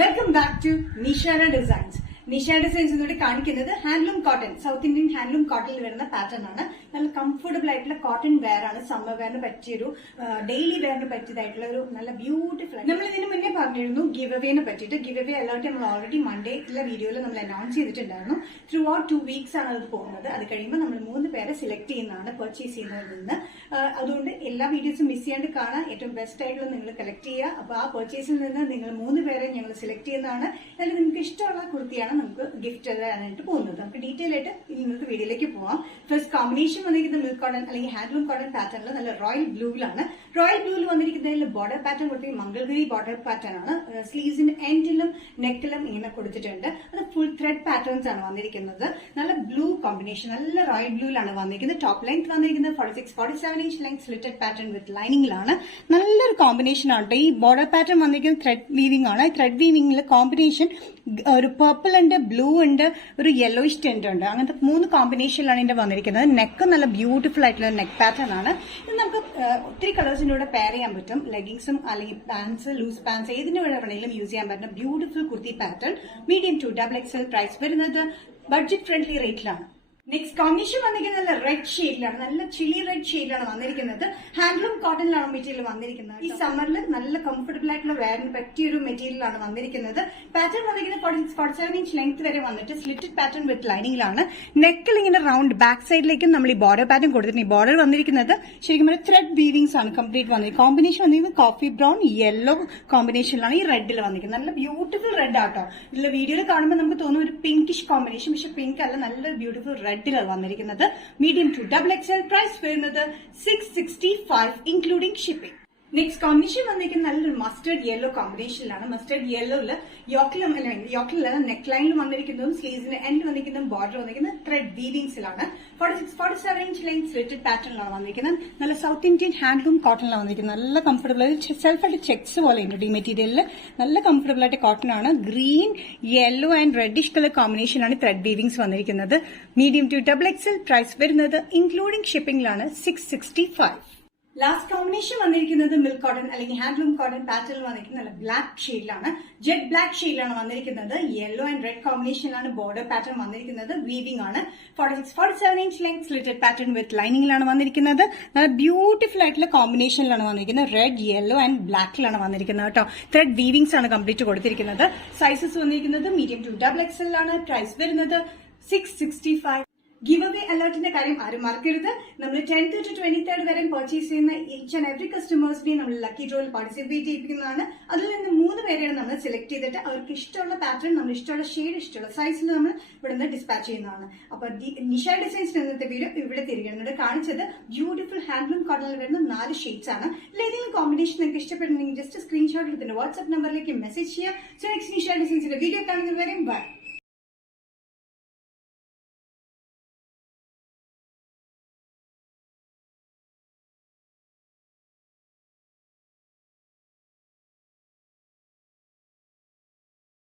Welcome back to Nishara Designs. Nishara Designs എന്നോട് കാണിക്കുന്നത് handloom cotton, south Indian handloom കോട്ടണിൽ വരുന്ന പാറ്റേൺ ആണ്. നല്ല കംഫർട്ടബിൾ ആയിട്ടുള്ള കോട്ടൺ വെയർ ആണ്. സമ്മർ വെയറിന് പറ്റിയൊരു ഡെയിലി വെയറിന് പറ്റിയതായിട്ടുള്ള ഒരു നല്ല ബ്യൂട്ടിഫുൾ. നമ്മൾ ഇതിന് മുന്നേ പറഞ്ഞിരുന്നു ഗിവ് അവേനെ പറ്റിയിട്ട്. ഗിവ് അവേ അലേർട്ട് നമ്മൾ ഓൾറെഡി മൺഡേ ഉള്ള വീഡിയോയിൽ നമ്മൾ അനൗൺസ് ചെയ്തിട്ടുണ്ടായിരുന്നു. ത്രൂ ഔട്ട് 2 weeks ആണ് അത് പോകുന്നത്. അത് കഴിയുമ്പോൾ നമ്മൾ 3 പേരെ സെലക്ട് ചെയ്യുന്നതാണ് പർച്ചേസ് ചെയ്യുന്നതിൽ നിന്ന്. അതുകൊണ്ട് എല്ലാ വീഡിയോസും മിസ് ചെയ്യാണ്ട് കാണാൻ ഏറ്റവും ബെസ്റ്റ് ആയിട്ടുള്ള നിങ്ങൾ കളക്ട് ചെയ്യുക. അപ്പോൾ ആ പർച്ചേസിൽ നിന്ന് നിങ്ങൾ 3 പേരെ ഞങ്ങൾ സെലക്ട് ചെയ്യുന്നതാണ്. അതിൽ നിങ്ങൾക്ക് ഇഷ്ടമുള്ള കുർത്തിയാണ് നമുക്ക് ഗിഫ്റ്റ് തരാനായിട്ട് പോകുന്നത്. നമുക്ക് ഡീറ്റെയിൽ ആയിട്ട് നിങ്ങൾക്ക് വീഡിയോയിലേക്ക് പോവാം. ഫസ്റ്റ് കോമ്പിനേഷൻ വന്നിരിക്കുന്ന മിൽക്ക് കോട്ടൺ അല്ലെങ്കിൽ ഹാൻഡ്ലൂം കോട്ടൺ പാറ്റേണിൽ നല്ല റോയൽ ബ്ലൂവിലാണ്. റോയൽ ബ്ലൂവിൽ വന്നിരിക്കുന്നതിൽ ബോർഡർ പാറ്റേൺ കൊടുത്തിരിക്കുന്നത് മംഗൾഗിരി ബോർഡർ പാറ്റേൺ ആണ്. സ്ലീവ്സിന്റെ എൻഡിലും നെക്കിലും ഇങ്ങനെ കൊടുത്തിട്ടുണ്ട്. അത് ഫുൾ ത്രെഡ് പാറ്റേൺസ് ആണ് വന്നിരിക്കുന്നത്. നല്ല ബ്ലൂ കോമ്പിനേഷൻ, നല്ല റോയൽ ബ്ലൂവിലാണ് വന്നിരിക്കുന്നത്. ടോപ്പ് ലെങ്ത് വന്നിരിക്കുന്നത് 46-47 inch length slitted pattern with ലൈനിങ്ങിലാണ്. നല്ലൊരു കോമ്പിനേഷൻ ആണ്. ഈ ബോർഡർ പാറ്റേൺ വന്നിരിക്കുന്നത് ത്രെഡ് വീവിംഗ് ആണ്. ത്രെഡ് വീവിംഗിൽ കോമ്പിനേഷൻ ഒരു പർപ്പിൾ ഉണ്ട്, ബ്ലൂ ഉണ്ട്, ഒരു യെല്ലോയിഷ് ടെന്റ് ഉണ്ട്. അങ്ങനത്തെ 3 കോമ്പിനേഷനിലാണ് ഇതിന്റെ വന്നിരിക്കുന്നത്. നെക്ക് നല്ല ബ്യൂട്ടിഫുൾ ആയിട്ടുള്ള നെക്ക് പാറ്റേൺ ആണ്. ഇത് നമുക്ക് ഒത്തിരി കളേഴ്സിന്റെ കൂടെ പെയർ ചെയ്യാൻ പറ്റും. ലെഗിങ്സും അല്ലെങ്കിൽ പാൻസ്, ലൂസ് പാൻസ് ഏതിന്റെ കൂടെ വേണമെങ്കിലും യൂസ് ചെയ്യാൻ പറ്റുന്ന beautiful kurti pattern. Medium to XXL price വരുന്നത് ബഡ്ജറ്റ് ഫ്രണ്ട്ലി റേറ്റിലാണ്. നെക്സ്റ്റ് കോമ്പിനേഷൻ വന്നിരിക്കുന്നത് നല്ല റെഡ് ഷെയ്ഡിലാണ്. നല്ല ചില്ലി റെഡ് ഷെയ്ഡിലാണ് വന്നിരിക്കുന്നത്. ഹാൻഡ്ലൂം കോട്ടണിലാണ് മെറ്റീരിയൽ വന്നിരിക്കുന്നത്. ഈ സമ്മറിൽ നല്ല കംഫർട്ടബിൾ ആയിട്ടുള്ള വെയറിന് പറ്റിയൊരു മെറ്റീരിയലാണ് വന്നിരിക്കുന്നത്. പാറ്റേൺ വന്നിരിക്കുന്നത് 46-47 ഇഞ്ച് ലെങ്ത് വരെ വന്നിട്ട് സ്ലിറ്റഡ് പാറ്റേൺ വിത്ത് ലൈനിങ്ങിലാണ്. നെക്കിൽ ഇങ്ങനെ റൗണ്ട് ബാക്ക് സൈഡിലേക്കും നമ്മൾ ഈ ബോർഡർ പാറ്റേൺ കൊടുത്തിട്ടുണ്ട്. ഈ ബോർഡർ വന്നിരിക്കുന്നത് ശരിക്കും പറഞ്ഞാൽ ത്രെഡ് വീവിംഗ്സ് ആണ് കംപ്ലീറ്റ് വന്നിരിക്കുന്നത്. കോമ്പിനേഷൻ വന്നിരിക്കുന്നത് കോഫി ബ്രൗൺ യെല്ലോ കോമ്പിനേഷനിലാണ് ഈ റെഡിൽ വന്നിരിക്കുന്നത്. നല്ല ബ്യൂട്ടിഫുൾ റെഡ് ആട്ടോ. ഇതിൽ വീഡിയോയിൽ കാണുമ്പോൾ നമുക്ക് തോന്നുന്ന ഒരു പിങ്കിഷ് കോമ്പിനേഷൻ, പക്ഷെ പിങ്ക് അല്ല, നല്ലൊരു ബ്യൂട്ടിഫുൾ റെഡിലാണ് വന്നിരിക്കുന്നത്. മീഡിയം ടു XXL പ്രൈസ് വരുന്നത് 665 ഇൻക്ലൂഡിംഗ് ഷിപ്പിംഗ്. നെക്സ്റ്റ് കോമ്പിനേഷൻ വന്നിരിക്കുന്നത് നല്ലൊരു മസ്റ്റേർഡ് യെല്ലോ കോമ്പിനേഷനിലാണ്. മസ്റ്റേർഡ് യെല്ലോയില് യോക്കിലല്ല നെക്ക് ലൈനിൽ വന്നിരിക്കുന്നതും സ്ലീവ്സിന്റെ എൻഡ് വന്നിരിക്കുന്നതും ബോർഡർ വന്നിരിക്കുന്നത് ത്രെഡ് വീവിംഗ്സിലാണ്. 46-47 ഇഞ്ച് ലെങ്ത് സ്ലിറ്റഡ് പാറ്റേണിലാണ് വന്നിരിക്കുന്നത്. നല്ല സൗത്ത് ഇന്ത്യൻ ഹാൻഡ്ലൂം കോട്ടണിലാണ് വന്നിരിക്കുന്നത്. നല്ല കംഫർട്ടബിൾ, സെൽഫായിട്ട് ചെക്സ് പോലെ ഉണ്ട്. ഈ മെറ്റീരിയലിൽ നല്ല കംഫർട്ടബിൾ ആയിട്ട് കോട്ടൺ ആണ്. Green, yellow and reddish colour കോമ്പിനേഷനാണ് ത്രെഡ് വീവിംഗ്സ് വന്നിരിക്കുന്നത്. മീഡിയം ടു XXL പ്രൈസ് വരുന്നത് ഇൻക്ലൂഡിംഗ് ഷിപ്പിംഗിലാണ് 665. ലാസ്റ്റ് കോമ്പിനേഷൻ വന്നിരിക്കുന്നത് മിൽക്ക് കോട്ടൺ അല്ലെങ്കിൽ ഹാൻഡ്ലൂം കോട്ടൺ പാറ്റേണിൽ വന്നിരിക്കുന്നത് നല്ല ബ്ലാക്ക് ഷെയ്ഡിലാണ്. ജെറ്റ് ബ്ലാക്ക് ഷെയ്ഡിലാണ് വന്നിരിക്കുന്നത്. യെല്ലോ ആൻഡ് റെഡ് കോമ്പിനേഷനിലാണ് ബോർഡർ പാറ്റേൺ വന്നിരിക്കുന്നത്. വീവിംഗ് ആണ്. 46-47 inch length slitted pattern with ലൈനിങ്ങിലാണ് വന്നിരിക്കുന്നത്. നല്ല ബ്യൂട്ടിഫുൾ ആയിട്ടുള്ള കോമ്പിനേഷനിലാണ് വന്നിരിക്കുന്നത്. റെഡ്, യെല്ലോ ആൻഡ് ബ്ലാക്കിലാണ് വന്നിരിക്കുന്നത് കേട്ടോ. ത്രെഡ് വീവിംഗ്സ് ആണ് കംപ്ലീറ്റ് കൊടുത്തിരിക്കുന്നത്. സൈസസ് വന്നിരിക്കുന്നത് മീഡിയം ടു XXL ആണ്. പ്രൈസ് വരുന്നത് 665. ഗിവ് അവേ അലേർട്ടിന്റെ കാര്യം ആരും മറക്കരുത്. നമ്മൾ 10th to 23rd വരെ പർച്ചേസ് ചെയ്യുന്ന ഈച്ച് ആൻഡ് എവറി കസ്റ്റമേഴ്സിനെയും നമ്മൾ ലക്കി ഡ്രോയിൽ പാർട്ടിസിപ്പേറ്റ് ചെയ്യിപ്പിക്കുന്നതാണ്. അതിൽ നിന്ന് 3 പേരെയാണ് നമ്മൾ സെലക്ട് ചെയ്തിട്ട് അവർക്ക് ഇഷ്ടമുള്ള പാറ്റേൺ, നമ്മൾ ഇഷ്ടമുള്ള ഷെയ്ഡ്, ഇഷ്ടമുള്ള സൈസിൽ നമ്മൾ ഇവിടുന്ന് ഡിസ്പാച്ച് ചെയ്യുന്നതാണ്. അപ്പൊ നിഷ ഡിസൈൻസിന് ഇന്നത്തെ വീഡിയോ ഇവിടെ തിരികെ കാണിച്ചത് ബ്യൂട്ടിഫുൾ ഹാൻഡ്ലൂം കോട്ടണിൽ വരുന്ന 4 ഷെയ്ഡ്സ് ആണ്. ഏതെങ്കിലും കോമ്പിനേഷൻ നിങ്ങൾക്ക് ഇഷ്ടപ്പെടുന്നെങ്കിൽ ജസ്റ്റ് സ്ക്രീൻഷോട്ട് എടുത്തിട്ട് വാട്സ്ആപ്പ് നമ്പറിലേക്ക് മെസ്സേജ് ചെയ്യുക. സോ നെക്സ്റ്റ് നിഷ ഡിസൈൻസിന്റെ വീഡിയോ കാണുന്നവരെയും ബൈ.